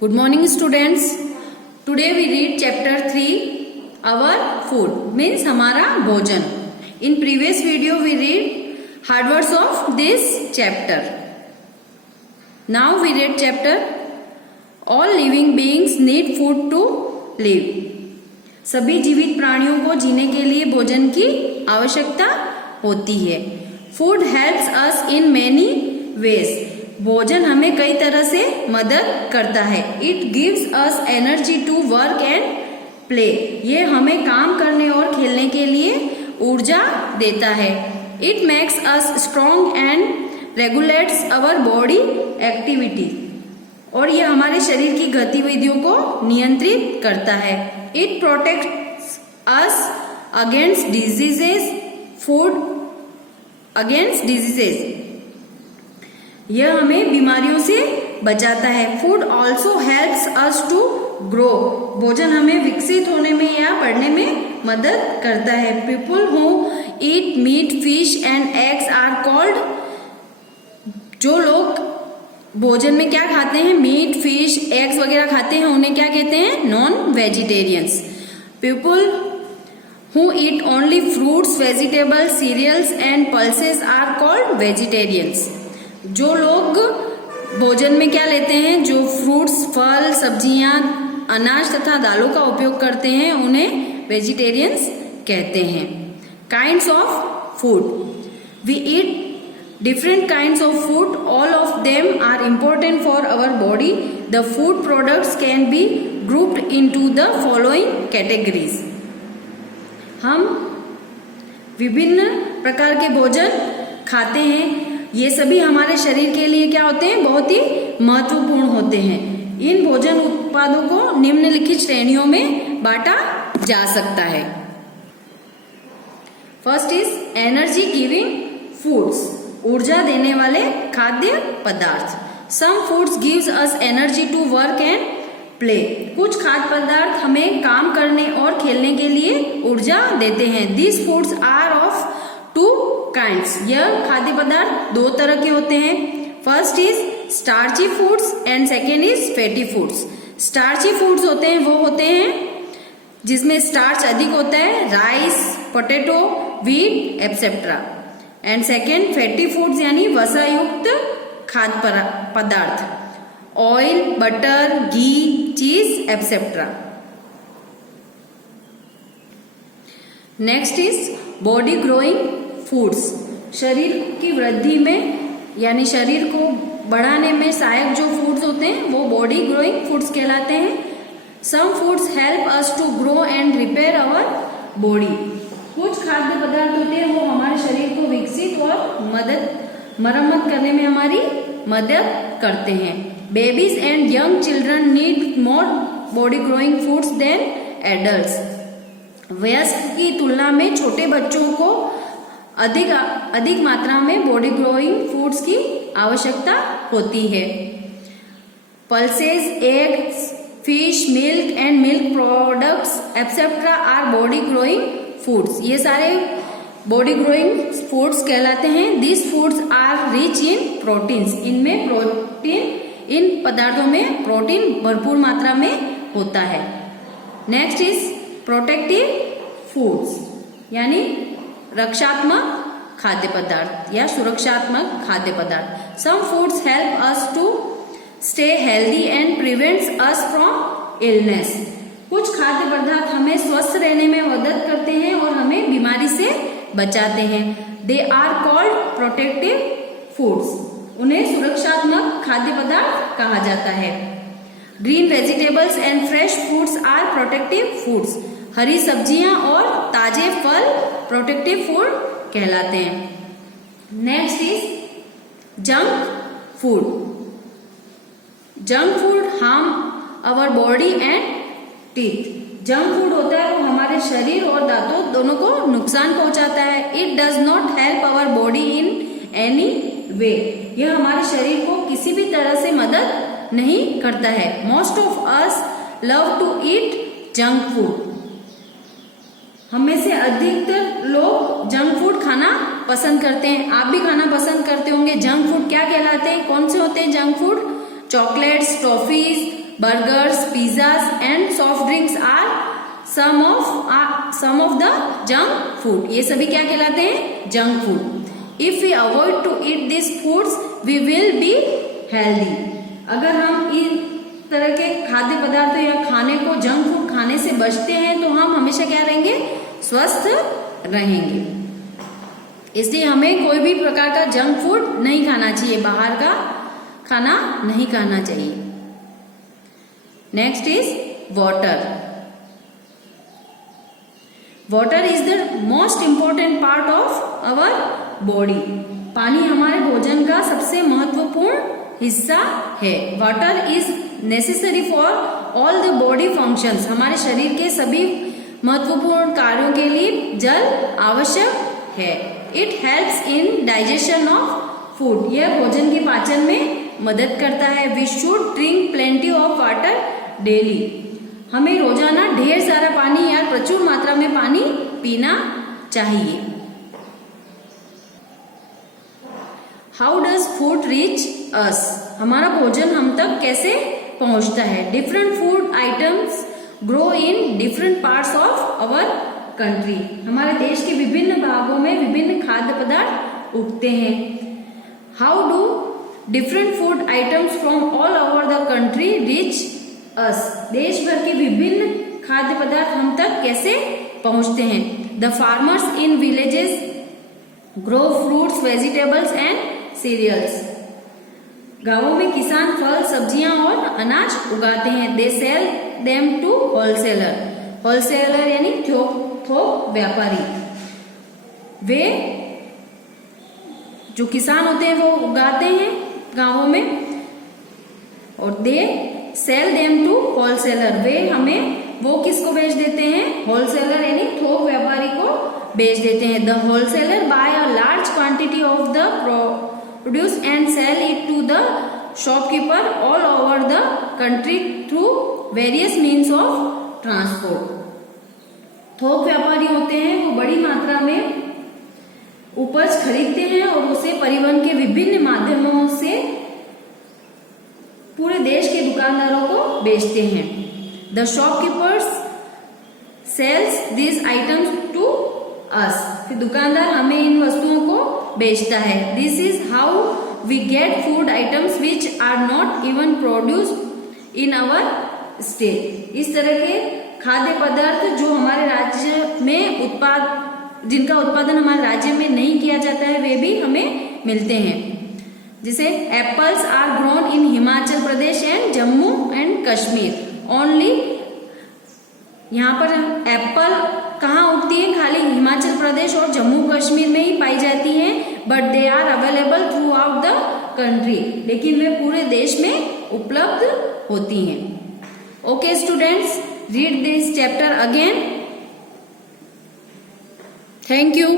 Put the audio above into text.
Good morning students. Today we read chapter 3 our food means हमारा भोजन. In previous video we read hard words of this chapter. Now we read chapter all living beings need food to live. सभी जीवित प्राणियों को जीने के लिए भोजन की आवश्यकता होती है. Food helps us in many ways. भोजन हमें कई तरह से मदद करता है. It gives us energy to work and play. ये हमें काम करने और खेलने के लिए ऊर्जा देता है. It makes us strong and regulates our body activity. और ये हमारे शरीर की गतिविधियों को नियंत्रित करता है. It protects us against diseases. Food against diseases, यह हमें बीमारियों से बचाता है. Food also helps us to grow. भोजन हमें विकसित होने में या बढ़ने में मदद करता है. People who eat meat fish and eggs are called. जो लोग भोजन में क्या खाते हैं, मीट फिश एग्स वगैरह खाते हैं, उन्हें क्या कहते हैं, non vegetarians. People who eat only fruits vegetables cereals and pulses are called vegetarians. जो लोग भोजन में क्या लेते हैं, जो फ्रूट्स फल सब्जियां अनाज तथा दालों का उपयोग करते हैं, उन्हें वेजिटेरियंस कहते हैं. Kinds of food. We eat different kinds of food. All of them are important for our body. The food products can be grouped into the following categories. हम विभिन्न प्रकार के भोजन खाते हैं. ये सभी हमारे शरीर के लिए क्या होते हैं, बहुत ही महत्वपूर्ण होते हैं. इन भोजन उत्पादों को निम्नलिखित श्रेणियों में बांटा जा सकता है. First is energy giving foods. ऊर्जा देने वाले खाद्य पदार्थ. Some foods gives us energy to work and play. कुछ खाद्य पदार्थ हमें काम करने और खेलने के लिए ऊर्जा देते हैं. This foods are of two kinds. यह खाद्य पदार्थ दो तरह के होते हैं. First is starchy foods and second is fatty foods. Starchy foods होते हैं, वो होते हैं जिसमें स्टार्च अधिक होता है, rice potato wheat etcetera. And second fatty foods यानी वसायुक्त खाद्य पदार्थ, ऑयल बटर घी चीज etcetera. Next is body growing foods. शरीर की वृद्धि में यानी शरीर को बढ़ाने में सहायक जो फूड्स होते हैं वो बॉडी ग्रोइंग फूड्स कहलाते हैं. Some foods help us to grow and repair our body. कुछ खाद्य पदार्थ होते हैं वो हमारे शरीर को विकसित और मरम्मत करने में हमारी मदद करते हैं. Babies and young children need more body growing foods than adults. वयस्क की तुलना में छोटे बच्चों को अधिक मात्रा में बॉडी ग्रोइंग फूड्स की आवश्यकता होती है. Pulses eggs fish milk and milk products etcetera are body growing foods. ये सारे बॉडी ग्रोइंग फूड्स कहलाते हैं. This foods are rich in proteins. इनमें प्रोटीन, इन पदार्थों में प्रोटीन भरपूर मात्रा में होता है. नेक्स्ट इज प्रोटेक्टिव फूड्स यानी रक्षात्मक खाद्य पदार्थ या सुरक्षात्मक खाद्य पदार्थ. Some foods help us to stay healthy and prevents us from illness. कुछ खाद्य पदार्थ हमें स्वस्थ रहने में मदद करते हैं और हमें बीमारी से बचाते हैं. They are called protective foods. उन्हें सुरक्षात्मक खाद्य पदार्थ कहा जाता है. Green vegetables and fresh foods are protective foods. हरी सब्जियां और ताजे फल प्रोटेक्टिव फूड कहलाते हैं. Next is junk food. Junk food harm our body and teeth. Junk food होता है वो हमारे शरीर और दांतों दोनों को नुकसान पहुंचाता है. It does not help our body in any way. यह हमारे शरीर को किसी भी तरह से मदद नहीं करता है. Most of us love to eat junk food. हमें से अधिकतर लोग जंक फूड खाना पसंद करते हैं. आप भी खाना पसंद करते होंगे. जंक फूड क्या कहलाते हैं, कौन से होते हैं junk food? Chocolates, toffees, burgers, pizzas and soft drinks are some of the junk food. ये सभी क्या कहलाते हैं? Junk food. If we avoid to eat these foods, we will be healthy. अगर हम इन तरह के खाद्य पदार्थों या खाने को जंक फूड खाने से बचते हैं तो हम हमेशा क्या रहेंगे? स्वस्थ रहेंगे. इसलिए हमें कोई भी प्रकार का जंक फूड नहीं खाना चाहिए, बाहर का खाना नहीं खाना चाहिए. Next is water. Water is the most important part of our body. पानी हमारे भोजन का सबसे महत्वपूर्ण हिस्सा है. Water is necessary for all the body functions. हमारे शरीर के सभी महत्वपूर्ण कार्यों के लिए जल आवश्यक है. It helps in digestion of food. यह भोजन के पाचन में मदद करता है. We should drink plenty of water daily. हमें रोजाना ढेर सारा पानी या प्रचुर मात्रा में पानी पीना चाहिए. हाउ डज फूड रीच अस. हमारा भोजन हम तक कैसे पहुंचता है? Different food items grow in different parts of our country. हमारे देश के विभिन्न भागों में विभिन्न खाद्य पदार्थ उगते हैं. How do different food items from all over the country reach अस. देश भर के विभिन्न खाद्य पदार्थ हम तक कैसे पहुंचते हैं? The farmers in villages grow fruits, vegetables and cereals. गांवों में किसान फल, सब्जियां और अनाज उगाते हैं. They sell them to wholesaler. Wholesaler यानी थोक व्यापारी. वे जो किसान होते हैं वो उगाते हैं गांवों में और they sell them to wholesaler. वे हमें वो किसको बेच देते हैं? होलसेलर यानी थोक व्यापारी को बेच देते हैं. The wholesaler buy a large quantity of the produce and sell it to the shopkeeper all over the country through various means of transport. थोक व्यापारी होते हैं वो बड़ी मात्रा में उपज खरीदते हैं और उसे परिवहन के विभिन्न माध्यमों से पूरे देश के दुकानदारों को बेचते हैं. The shopkeepers sells this items to us. फिर दुकानदार हमें इन वस्तुओं को बेचता है. This is how we get food items which are not even produced in our state. इस तरह के खाद्य पदार्थ जो हमारे राज्य में जिनका उत्पादन हमारे राज्य में नहीं किया जाता है वे भी हमें मिलते हैं. जैसे apples are grown in Himachal Pradesh and Jammu and Kashmir. Only यहाँ पर एप्पल कहाँ उगती है? खाली हिमाचल प्रदेश और जम्मू कश्मीर में ही पाई जाती हैं. But they are available throughout the country. लेकिन वे पूरे देश में उपलब्ध होती हैं. Okay students, read this chapter again. Thank you.